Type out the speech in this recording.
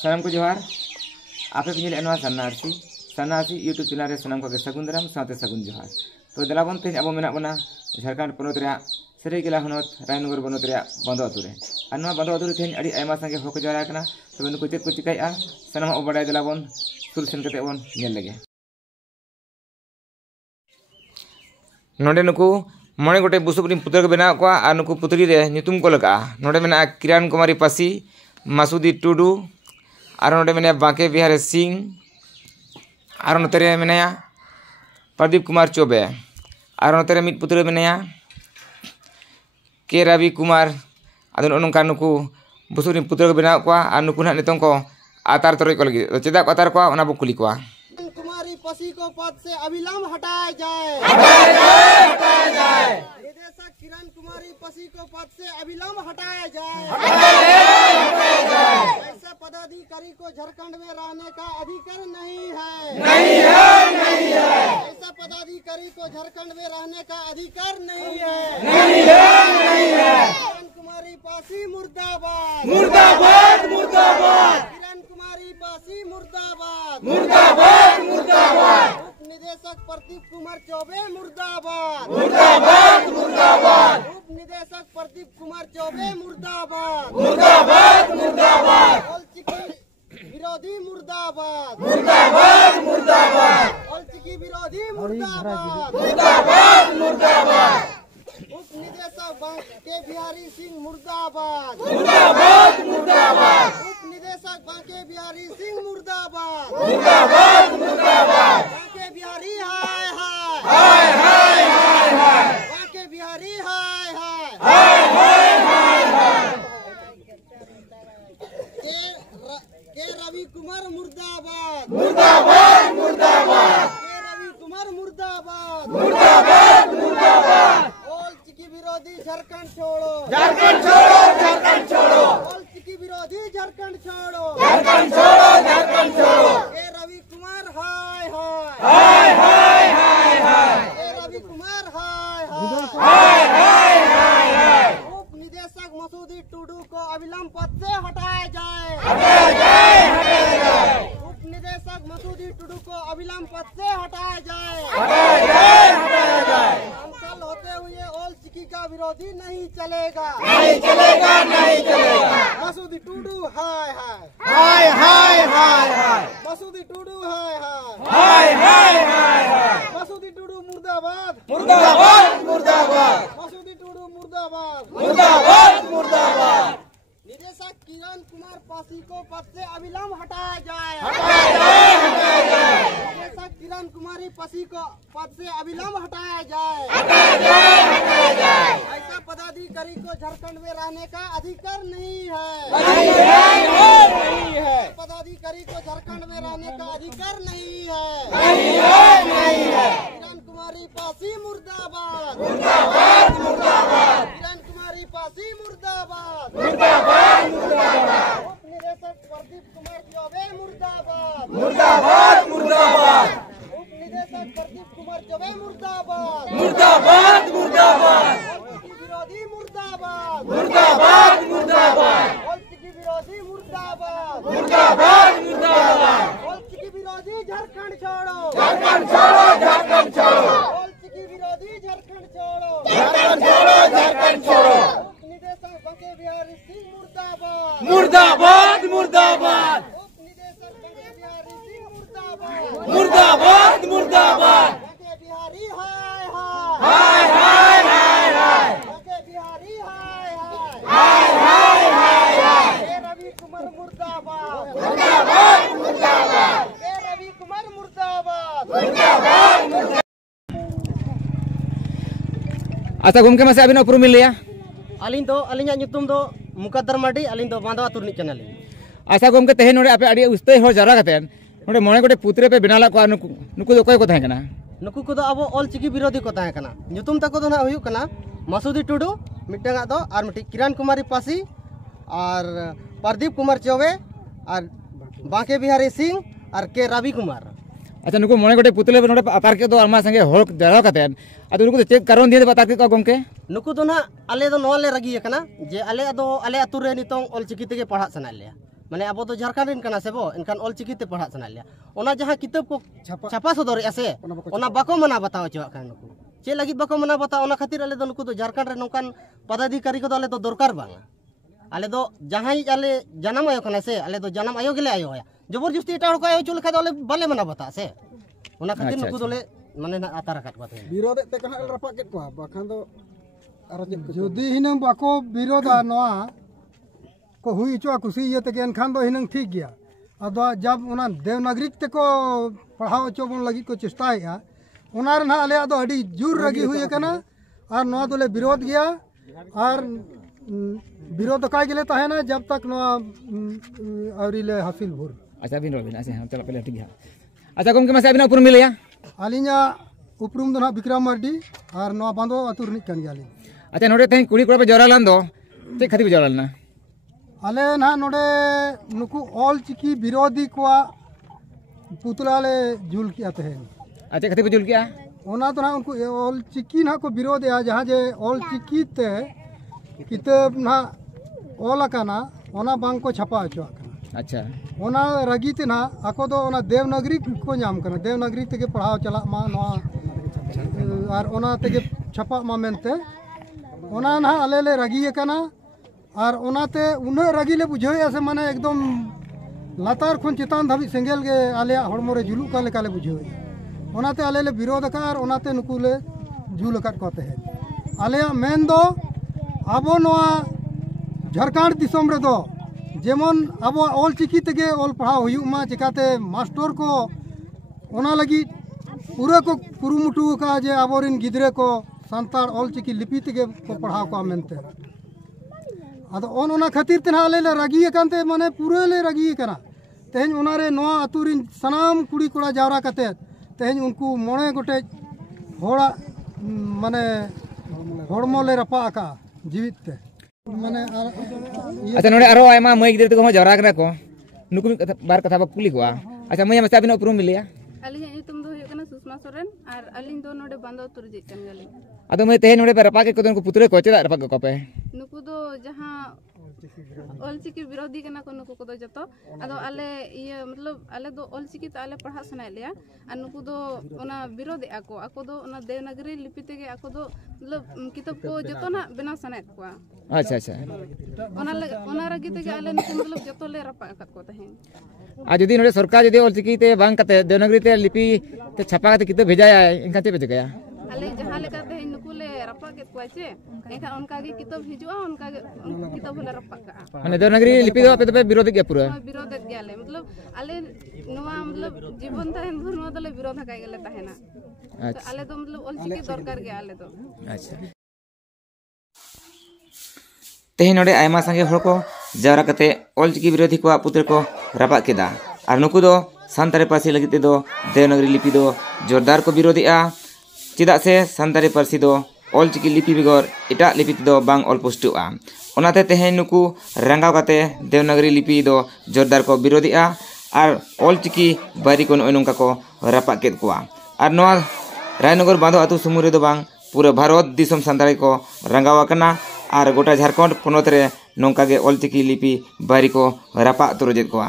सानाम को जोहार आपे पे नवा सान्ना आरसी यूट्यूब चैनल रे सानाम को सगुन दाराम साथे सगुन जोहार। तो दलाबन तेज अब मेना बना झारखंड पनत रे सराईकेला हनत रायनगर बनत रे बंदो आतु रे और नवा बंदो आतु रे तेज अड़ी आयमा संगे होक जरा कना तबे नुको चेक को चिकाया सानाम ओ बडाय दलाबन सुल सेन कते बन नेल लगे। नोडे नुको मणे गोटे बुसुबरी पुतल को बनाव को और नुको पुतली रे नितुम को लगा नोडे मेना किरण कुमारी पासी मासुदी टुडू और नोडे मेना बांके बिहार सिंह और नोते मेनाया प्रदीप कुमार चौबे और नोते मिट पुतल मेनाया के रवि कुमार अद नोंका नुको बुसुबरी पुतल को बनाव को और नुको ना नितों को आतार तोरई को लगी चेदा को आतार को ओना बो कुली को कुमारी पसी को पद से अविलंब हटाया जाए। निदेशक किरण कुमारी पसी को पद से अविलंब हटाया जाए। ऐसे पदाधिकारी को झारखंड में रहने का अधिकार नहीं है। ऐसे पदाधिकारी को झारखंड में रहने का अधिकार नहीं है। किरण कुमारी पासी मुर्दाबाद मुर्दाबाद मुर्दाबाद। किरण कुमारी पासी मुर्दाबाद मुर्दाबाद मुर्दाबाद। उप निदेशक प्रदीप कुमार चौबे मुर्दाबाद मुर्दाबाद मुर्दाबाद। उप निदेशक प्रदीप कुमार चौबे मुर्दाबाद मुर्दाबाद मुर्दाबाद। औलचिकी विरोधी मुर्दाबाद मुर्दाबाद मुर्दाबाद। औलचिकी विरोधी मुर्दाबाद मुर्दाबाद मुर्दाबाद। उप निदेशक बांके बिहारी सिंह मुर्दाबाद मुर्दाबाद मुर्दाबाद। उप निदेशक बांके बिहारी सिंह मुर्दाबाद मुर्दाबाद मुर्दाबाद। बांके बिहारी हाय हाय हाय हाय हाय। बांके बिहारी हाय हाय हाय हाय हाय। के रवि कुमार मुर्दाबाद मुर्दाबाद मुर्दाबाद। के रवि कुमार मुर्दाबाद मुर्दाबाद मुर्दाबाद। औलचिकी विरोधी झारखंड छोड़ो झारखंड छोड़ो झारखंड छोड़ो। औलचिकी विरोधी झारखंड छोड़ो झारखंड छोड़ो झारखंड छोड़ो। के रवि कुमार हाय हाय हाय हाय हाय। के रवि कुमार हाय हाय हाय हाय हाय। उप निदेशक मसूदी टुडू को अविलंब पद से हटाया जाए हटाया जाए हटाया जाए। उप निदेशक मसूदी टुडू को अविलंब पद से हटाया जाए हटाया जाए हटाया जाए। अंकल होते हुए औलचिकी का विरोधी नहीं चलेगा नहीं चलेगा नहीं चलेगा। मसूदी टुडू हाय हाय हाय हाय हाय। मसूदी टुडू हाय हाय हाय हाय हाय। मसूदी टुडू मुर्दाबाद मुर्दाबाद मुर्दाबाद। मसूदी टुडू मुर्दाबाद मुर्दाबाद मुर्दाबाद। निदेशक किरण कुमार पासी को पद से अविलंब हटाया जाए हटाया जाए हटाया जाए। निदेशक किरण कुमारी पासी को पद से अविलंब हटाया जाए हटाया जाए हटाया जाए। ऐसा पदाधिकारी को झारखंड में रहने का अधिकार नहीं है नहीं है। पदाधिकारी को झारखंड में रहने का अधिकार नहीं है। किरण कुमारी पासी मुर्दाबाद मुर्दाबाद मुर्दाबाद। किरण कुमारी पासी मुर्दाबाद मुर्दाबाद मुर्दाबाद। उप निदेशक प्रदीप कुमार चौबे मुर्दाबाद मुर्दाबाद मुर्दाबाद। उप निदेशक प्रदीप कुमार चौबे मुर्दाबाद मुर्दाबाद मुर्दाबाद। औलचिकी विरोधी मुर्दाबाद मुर्दाबाद मुर्दाबाद। औलचिकी विरोधी मुर्दाबाद मुर्दाबाद मुर्दाबाद। औलचिकी विरोधी झारखंड छोड़ो झारखंड छोड़ो झारखंड छोड़ो। औलचिकी विरोधी झारखंड छोड़ो झारखंड छोड़ो झारखंड छोड़ो। उप निदेशक बांके बिहारी सिंह मुर्दाबाद मुर्दाबाद मुर्दाबाद। उप निदेशक बांके बिहारी सिंह मुर्दाबाद मुर्दाबाद मुर्दाबाद। बांके बिहारी हाय हाय हाय हाय हाय। बांके बिहारी हाय हाय हाय हाय हाय। के रवि कुमार मुर्दाबाद मुर्दाबाद मुर्दाबाद। के रवि कुमार मुर्दाबाद मुर्दाबाद मुर्दाबाद। अच्छा गमके मासे अबिन उपरुम लिया अलिन दो अलिन ᱧᱩᱛᱩᱢ दो मुकद्दर मार्डी अलिन दो बांधवा तुर रिनिज चैनल। अच्छा गमके तेहे नोडे आपे अड़ी उस्ते हो जरा कते नोडे मणे गोटे पुतरे पे बनाला को नुकु दो कोय को थाय कना नुकु को दो अब औलचिकी विरोधी को थाय कना। ᱧᱩᱛᱩᱢ तको दो ना हुयु कना मसूदी टुडू मिटंगा दो और मिटी किरण कुमारी पासी और प्रदीप कुमार चौबे और बांके बिहारी सिंह और के रवि कुमार। अच्छा नुकु मणे गोटे पुतले नोडे अतार के दो आमा संगे होल जरा कते अदो नुकु चेक कारण दिए बता के को गमके नुकु दो ना आले दो नोले रगी कना जे आले दो आले अतु रे नितों औलचिकी तेगे पढ़ा सना ले माने अब तो झारखंड रेन कना से बो इनखान ऑल चिकी ते पढ़ा सना लिया ओना जहां किताब को छापा सदर से ओना बाको मना बताओ चवा खान नुकु चे लगी बाको मना बताओ ओना खातिर आले दो नुकु दो झारखंड रे नोकान पदाधिकारी को आले दो दरकार बांगा आले दो जहां आले जन्म आयो कना से आले दो जन्म आयो गेले आयो या जबरदस्ती एटा को आयो चुल खा दो बाले मना बता से ओना खातिर नुकु दोले माने ना आता रखत बात विरोध ते कना रपा केट को बाखान दो जदि हिनंग बाको विरोधा नवा को हुई चो खुशी ये ते एनखान दो हिनंग ठीक गया अदो जब उना देवनागरिक ते को पढ़ाओ चो बन लगी को चेष्टाया उना रे ना आले अदो अडी जुर रगी हुई कना और नवा दोले विरोध गया और विरोध का गेले तहना जब तक नवा औरिले हासिल भुर अच्छा बिन रोबिन अच्छा हम चला पहले ठीक है अच्छा गमके मासे अबिना उपरुम मिलया आलिना उपरुम दो ना विक्रम मार्डी और नवा बांधो अतुर निक कन गाली अच्छा नोडे तें कुड़ी कोड़ा पे जरालान दो ते खातिर पे जरालना आले ना नोडे नुकु ऑल चिकी विरोधी कोआ पुतला ले जुल किया तहे अच्छा खातिर पे जुल किया ओना तो ना उनको ऑल चिकी ना को विरोध है जहां जे ऑल चिकी ते किताब ना ऑल काना ओना बांग को छपा अचो अच्छा ओना रगी ते ना आको दो ओना देवनागरी को नाम करना देवनागरी ते के पढ़ाओ चला मा नो और ओना ते के छपा मा मेनते ओना ना आले ले रगी काना और ओनाते उन्हें रगी ले बुझे से माने एकदम लातार खन चितान धाबी सेंगेल के आले हड़मो रे जुलू का लेका ले बुझे ओनाते आले ले विरोध का और ओनाते नुकु ले जुल कट कोते है आले मेन दो आबो नोआ झारखंड दिसम रे दो जेमन आबो ऑल चिकी तेगे ऑल पढ़ाओ हुयु मा चिकाते मास्टर को ओना लगी पूरा को कुरुमुटु का जे आबोरिन गिदरे को संतार ऑल चिकी लिपि तेगे को पढ़ाओ को मेनते अदो ओना खातिर ते ना ले रगी कानते माने पूरे ले रगी कना तेहन ओनारे नोआ अतुरिन सनाम कुड़ी कोड़ा जावरा कते तेहन उनको मोणे गोटे होड़ा माने होड़मो ले रपा का जीवित ते माने अच्छा नोडे आरो आयमा मई गिदर को जरा करा को नुकु बार कथा बा कुली को अच्छा मई मासे अबिना उपरुम मिलिया अली तुम दो हुयकना सुषमा सोरेन और अली दो नोडे बांधो तुर जेकन गले अदो मई तेहन नोडे रपा के को पुतरे को चेदा रपा को पे नुकु दो जहां ऑलचिकी विरोधी कना को नुकु को दो जतो अदो आले ये मतलब आले दो ऑलचिकी त आले पढ़ा सना लिया और नुकु दो ओना विरोध आको दो ओना देवनागरी लिपि तेगे आको दो मतलब किताब को जतो ना बना सना को अच्छा अच्छा ओना रगी तेगे आले नुकु मतलब जतो ले रपा को तहेन आ जदी नोडे सरकार जदी ऑलचिकी ते बांग कते देवनागरी ते लिपि ते छपा के किताब भेजाया इनका ते भेजया आले जहां लेका ते नुकु ले रपा के कोचे एखा उनका के किताब हिजुआ उनका किताब ले रपा का माने देवनागरी लिपि दो पे विरोध के पूरा विरोध गेले मतलब आले नवा मतलब जीवन तहन धर्म दले विरोध का गेले तहना तो आले तो मतलब ऑलचिकी दरकार के आले तो अच्छा तेहे नोडे आयमा संगे हड़ को जावरा कते ऑलचिकी विरोधी को पुत्र को रपा केदा और नुकु दो सानतारी पार्सी लगिते दो देवनागरी लिपि दो जोरदार को विरोधिया चेदा से सानतारी पार्सी दो ऑलचिकी लिपि बेगर एटा लिपि दो बांग ऑल पोस्टुआ ओनाते तेहे नुकु रंगाव कते देवनागरी लिपि दो जोरदार को विरोधिया और ऑलचिकी बारी को नोंका को रपा केद कोआ और नोआ रायनगर बांधो आतु सुमुरे दो बांग पूरा भारत दिसम सानतारी को रंगाव कना और गोटा झारखंड पनत रे नोंका गे ऑलचिकी लिपि बारी को रपा तुरजेद कोआ।